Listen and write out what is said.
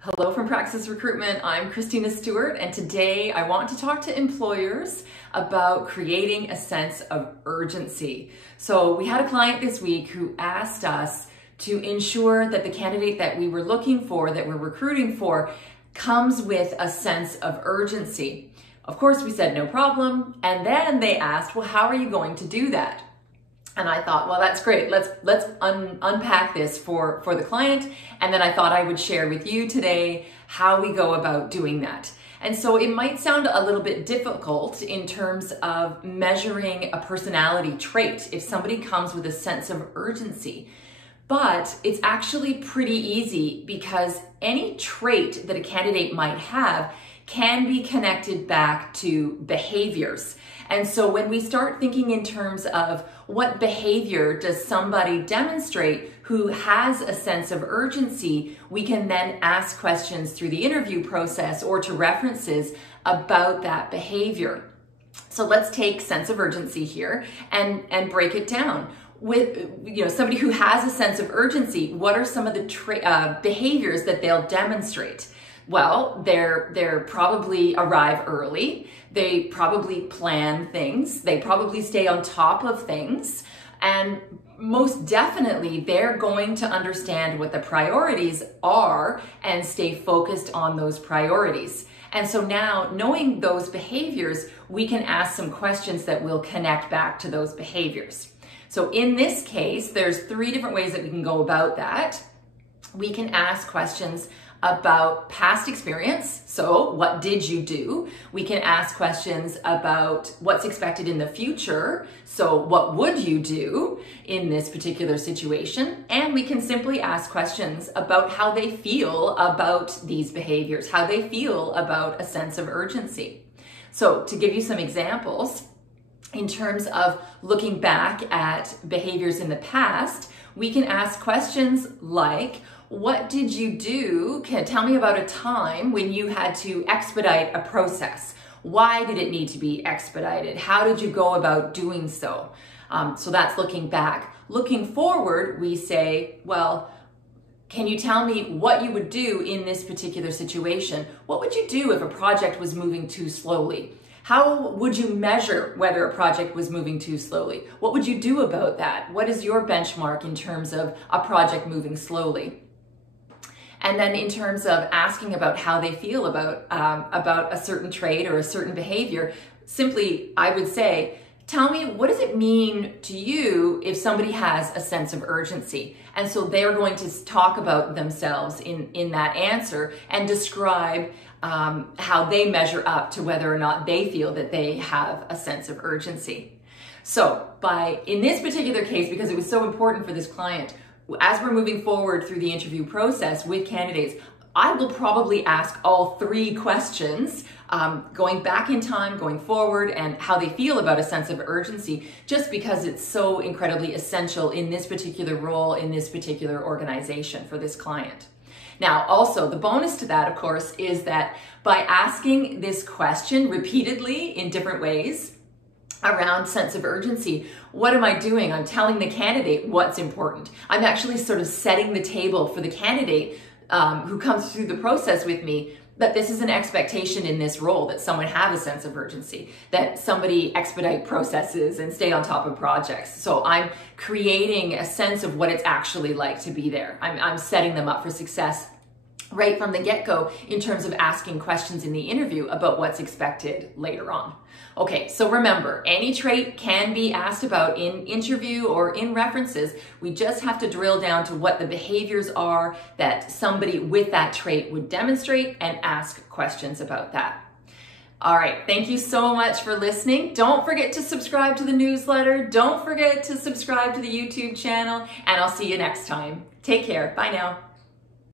Hello from Praxis Recruitment. I'm Christina Stewart, and today I want to talk to employers about creating a sense of urgency. So we had a client this week who asked us to ensure that the candidate that we were looking for, that we're recruiting for, comes with a sense of urgency. Of course, we said no problem, and then they asked, well, how are you going to do that? And I thought, well, that's great. Let's unpack this for the client. And then I thought I would share with you today how we go about doing that. And so it might sound a little bit difficult in terms of measuring a personality trait if somebody comes with a sense of urgency. But it's actually pretty easy because any trait that a candidate might have can be connected back to behaviors. And so when we start thinking in terms of what behavior does somebody demonstrate who has a sense of urgency, we can then ask questions through the interview process or to references about that behavior. So let's take sense of urgency here and break it down. With somebody who has a sense of urgency, what are some of the behaviors that they'll demonstrate? Well, they're probably arrive early. They probably plan things. They probably stay on top of things. And most definitely, they're going to understand what the priorities are and stay focused on those priorities. And so now, knowing those behaviors, we can ask some questions that will connect back to those behaviors. So in this case, there's 3 different ways that we can go about that. We can ask questions about past experience. So what did you do? We can ask questions about what's expected in the future. So what would you do in this particular situation? And we can simply ask questions about how they feel about these behaviors, how they feel about a sense of urgency. So to give you some examples, in terms of looking back at behaviors in the past, we can ask questions like, what did you do? Tell me about a time when you had to expedite a process. Why did it need to be expedited? How did you go about doing so? So that's looking back. Looking forward, we say, well, can you tell me what you would do in this particular situation? What would you do if a project was moving too slowly? How would you measure whether a project was moving too slowly? What would you do about that? What is your benchmark in terms of a project moving slowly? And then in terms of asking about how they feel about a certain trait or a certain behavior, simply I would say, tell me, what does it mean to you if somebody has a sense of urgency? And so they're going to talk about themselves in that answer and describe how they measure up to whether or not they feel that they have a sense of urgency. So in this particular case, because it was so important for this client, as we're moving forward through the interview process with candidates, I will probably ask all 3 questions, going back in time, going forward, and how they feel about a sense of urgency, just because it's so incredibly essential in this particular role, in this particular organization for this client. Now, also, the bonus to that, of course, is that by asking this question repeatedly in different ways, around sense of urgency, what am I doing? I'm telling the candidate what's important. I'm actually sort of setting the table for the candidate who comes through the process with me that this is an expectation in this role, that someone have a sense of urgency, that somebody expedite processes and stay on top of projects. So I'm creating a sense of what it's actually like to be there. I'm setting them up for success right from the get-go in terms of asking questions in the interview about what's expected later on. Okay, so remember, any trait can be asked about in interview or in references. We just have to drill down to what the behaviors are that somebody with that trait would demonstrate and ask questions about that. All right, thank you so much for listening. Don't forget to subscribe to the newsletter. Don't forget to subscribe to the YouTube channel, and I'll see you next time. Take care. Bye now.